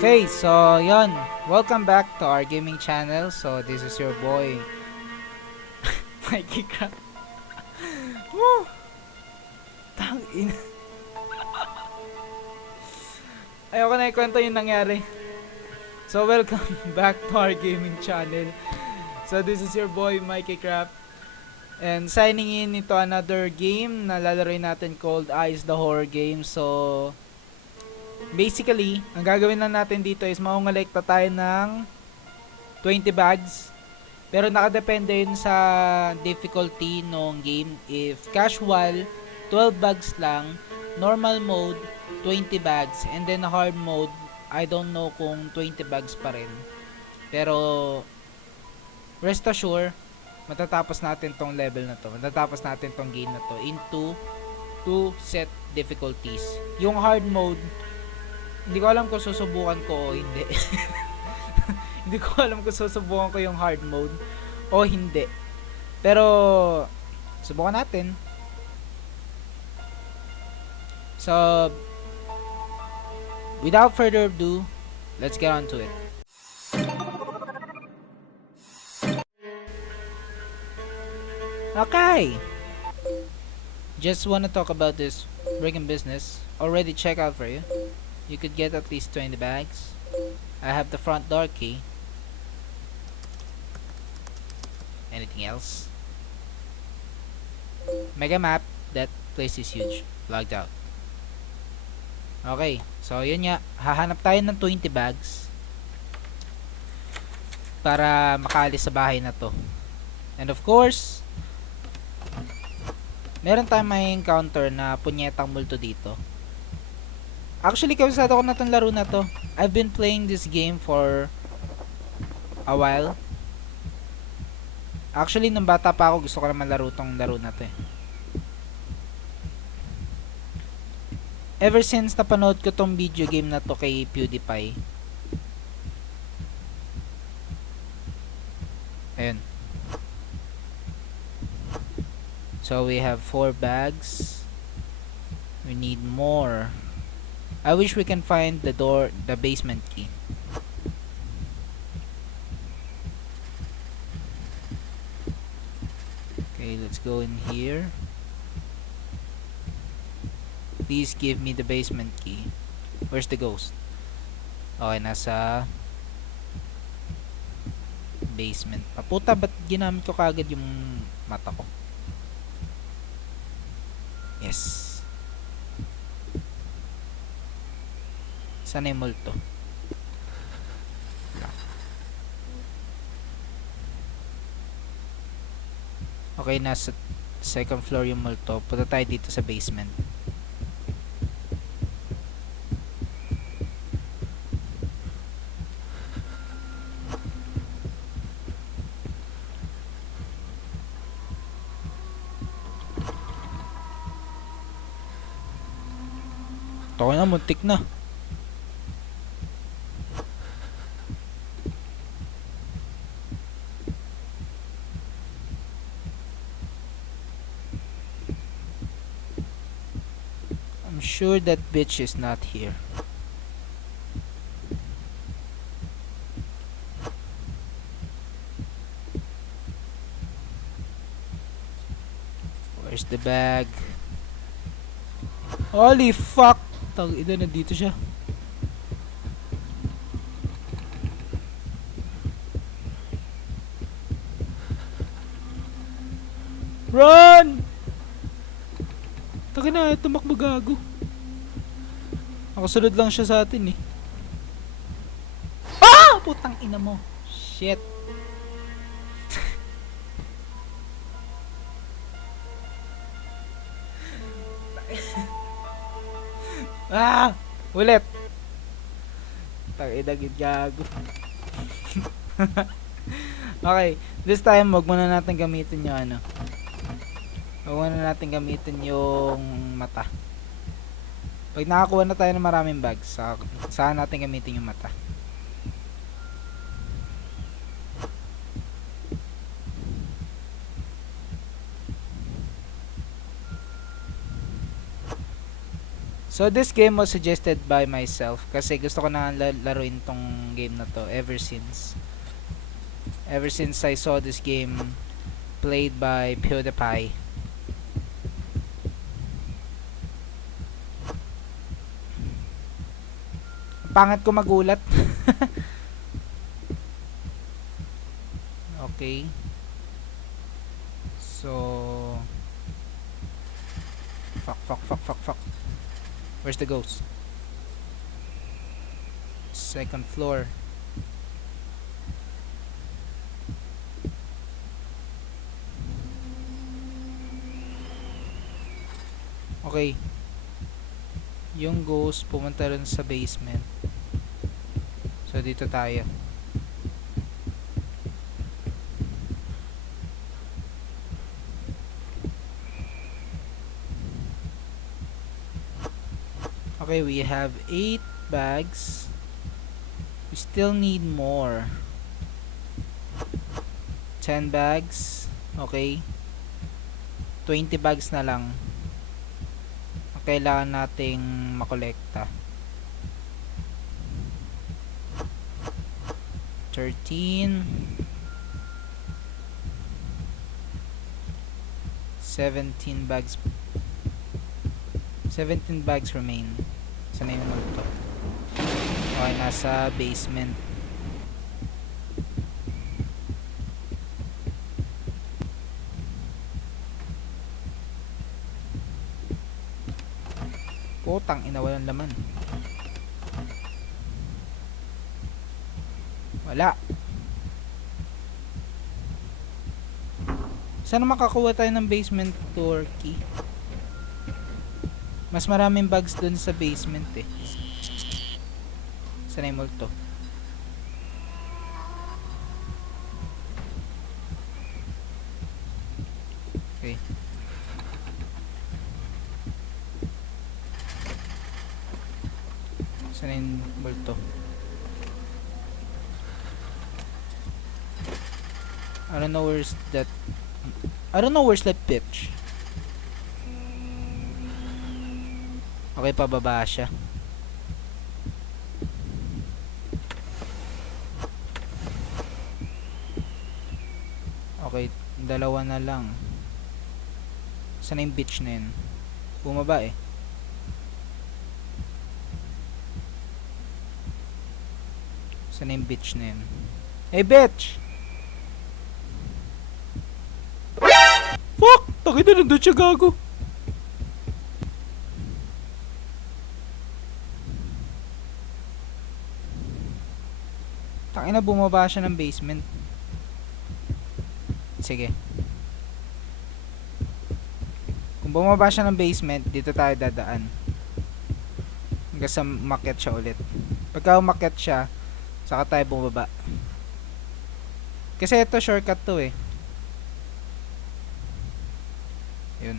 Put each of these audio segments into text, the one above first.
Okay, so yon. Welcome back to our gaming channel. So this is your boy Mikey Crap. Woo! Tangin. Ayoko na ikwento yung nangyari. So welcome back to our gaming channel. So this is your boy Mikey Crap. And signing in into another game na lalaroin natin called Ice the Horror Game. So basically, ang gagawin lang natin dito is maungalekta tayo ng 20 bags. Pero nakadepende yun sa difficulty ng game. If casual, 12 bags lang. Normal mode, 20 bags. And then hard mode, I don't know kung 20 bags pa rin. Pero rest assured, matatapos natin tong level na to. Matatapos natin tong game na to into 2 set difficulties. Yung hard mode, hindi ko alam kung susubukan ko o hindi. Hindi ko alam kung susubukan ko yung hard mode o hindi. Pero subukan natin. So without further ado, let's get on to it. Okay. Just want to talk about this friggin' business. Already check out for you. You could get at least 20 bags. I have the front door key. Anything else? Mega map. That place is huge. Logged out. Okay. So, yun nga. Hahanap tayo ng 20 bags para makaalis sa bahay na to. And of course, meron tayong may encounter na punyetang multo dito. Actually, kabisado ko na tong laro na to. I've been playing this game for a while. Actually, nung bata pa ako, gusto ko naman laro tong laro na to eh. Ever since napanood ko tong video game na to kay PewDiePie. Ayun. So, we have 4 bags. We need more. I wish we can find the basement key. Okay, let's go in here. Please give me the basement key. Where's the ghost? Okay, nasa basement. Paputa, ba't ginamit ko kagad yung mata ko? Yes. Sana yung multo? Okay, nasa second floor yung multo. Punta tayo dito sa basement. Ito na, muntik na. I'm sure that bitch is not here. Where's the bag? Holy fuck! Tangina, nandito siya. Run! Tangina, tumakbo gago. Nakasunod lang siya sa atin eh. Ah! Putang ina mo. Shit. Ah! Ulit. Tangina, gago. Okay, this time wag muna natin gamitin yung ano. Wag muna natin gamitin yung mata. Pag nakakuha na tayo ng maraming bags, saan natin gamitin yung mata. So this game was suggested by myself kasi gusto ko na laruin tong game na to ever since I saw this game played by PewDiePie. Pangat ko magulat. Okay. So fuck. Where's the ghost? Second floor. Okay. Yung ghost pumunta rin sa basement. So dito tayo. Okay, we have 8 bags. We still need more. 10 bags. Okay. 20 bags na lang. Kailangan nating makolekta. 13. 17 bags. 17 bags remain. Sana yung multo. Okay, nasa basement. Putang ina, walang laman. Wala. Sana makakuha tayo ng basement door key. Mas maraming bugs dun sa basement eh. Sana yung multo. Okay. Sana yung multo. I don't know where's that bitch. Okay, pababa siya. Okay, dalawa na lang. Sana yung bitch na yun? Bumaba eh. Sana yung bitch na yun? Hey bitch! Fuck! Takit na nandun siya, gago. Takit na bumaba siya ng basement. Sige. Kung bumaba siya ng basement, dito tayo dadaan. Hanggang sa umakyat siya ulit. Pagka umakyat siya, saka tayo bumaba. Kasi ito shortcut to eh. Yun.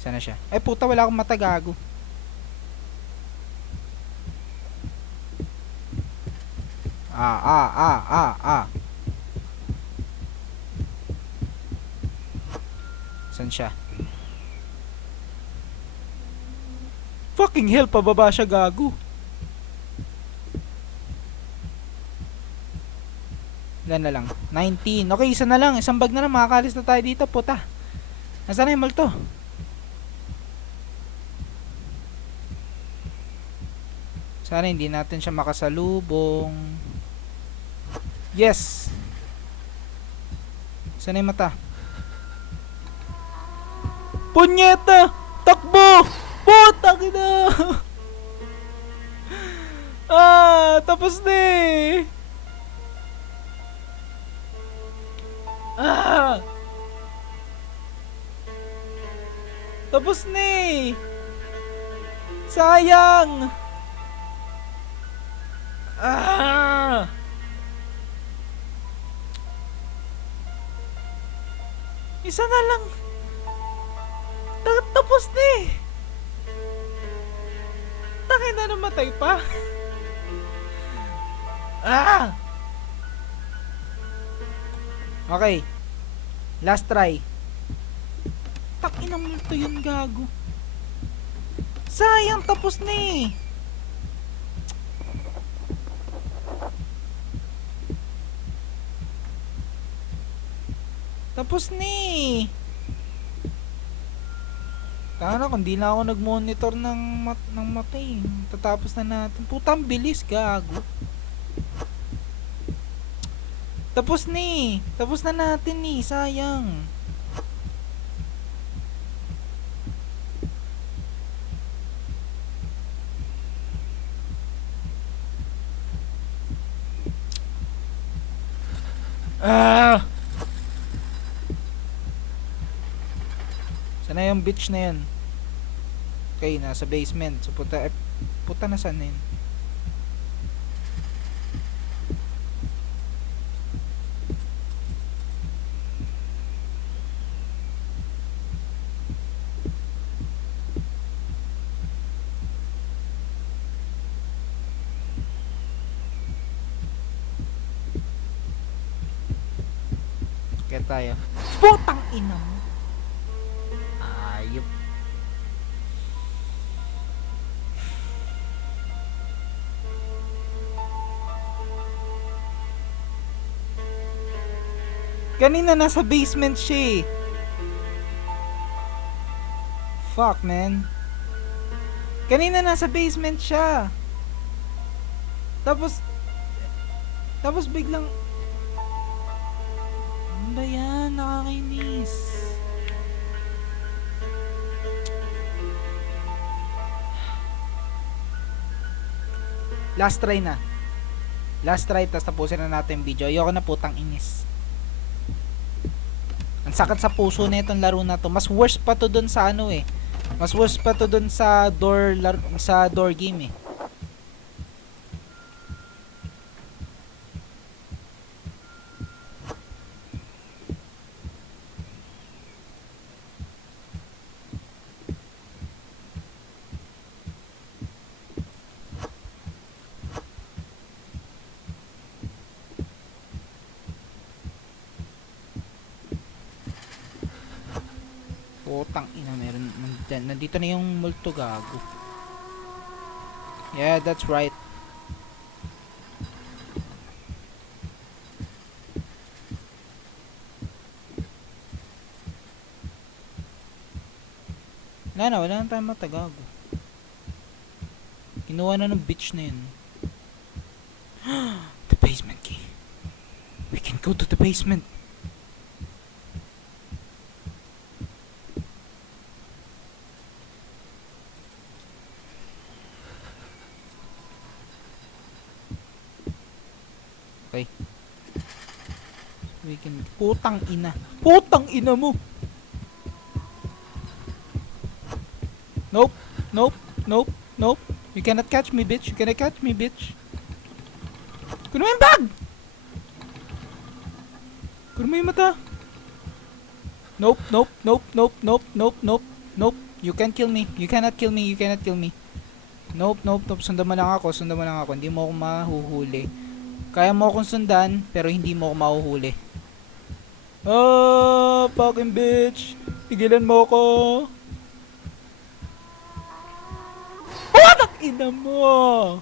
Sana siya. Ay puta, wala akong mata, gago. San siya? Fucking hell, pababa siya, gago. Ilan na lang? 19. Okay, isa na lang. Isang bag na lang. Makakalis na tayo dito, puta. Nasaan na yung multo? Sana hindi natin siya makasalubong. Yes! Sana yung mata? Punyeta! Takbo! Putang ina! Tapos na eh! Tapos na eh! Sayang! Isa na lang. Tapos na eh. Takin na, namatay pa. Okay. Last try. Takin ang multo yun, gago. Sayang, tapos na eh. Tapos na eh. Tara, kung di na ako nag-monitor ng mata eh. Tatapos na natin. Putang bilis, gago. Tapos na eh. Tapos na natin eh. Sayang. Ah! Sana yung beach na yan. Okay, nasa basement. So puta na sana yun. Kaya tayo. Putang ina mo. Ayop. Kanina nasa basement siya eh. Fuck, man. Kanina nasa basement siya. Tapos biglang... Ano ba yan? Nakakainis. Last try na. Last try, tapos tapusin na natin yung video. Ayoko na, putang inis. Ang sakit sa puso na itong laro na to. Mas worse pa to dun sa ano eh. Mas worse pa to dun sa door game eh. Putang ina, meron nandito na yung multo, gago. Yeah, that's right. Wala na tayong mata, gago. Kinuha na ng bitch na yun. The basement key. We can go to the basement. Okay. We can... Putang ina. Putang ina mo! Nope. Nope. Nope. Nope. You cannot catch me, bitch. You cannot catch me, bitch. Kunin mo yung bag! Kunin mo yung mata. Nope. Nope. Nope. Nope. Nope. Nope. Nope. Nope. You can't kill me. You cannot kill me. You cannot kill me. Nope. Nope. Nope. Sundan mo lang ako. Sundan mo lang ako. Hindi mo ako mahuhuli. Kaya mo akong sundan, pero hindi mo ako mahuhuli. Oh, fucking bitch. Tigilan mo ako. Putak ina mo.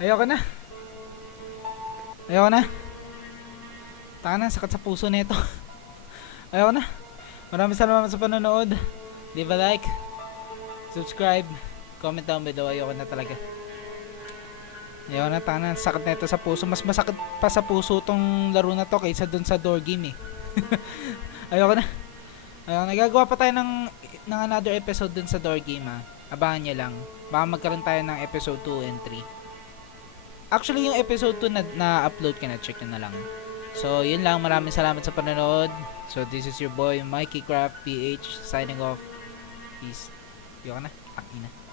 Ayoko na. Ayoko na. Taka na, sakit sa puso na ito. Ayoko na. Maraming salamat sa panonood. Leave a like. Subscribe. Comment down below. Ayoko na talaga. Ayoko na, taka na. Sakit na ito sa puso. Mas masakit pa sa puso tong laro na to kaysa dun sa door game eh. Ayoko na. Ayoko na. Gagawa pa tayo ng another episode dun sa door game ha. Abangan nyo lang. Baka magkaroon tayo ng episode 2 and 3. Actually, yung episode 2 na-upload ka na. Check nyo na lang. So, yun lang. Maraming salamat sa panonood. So, this is your boy, Mikey Craft PH, signing off. Peace. Ayoko na. Akina.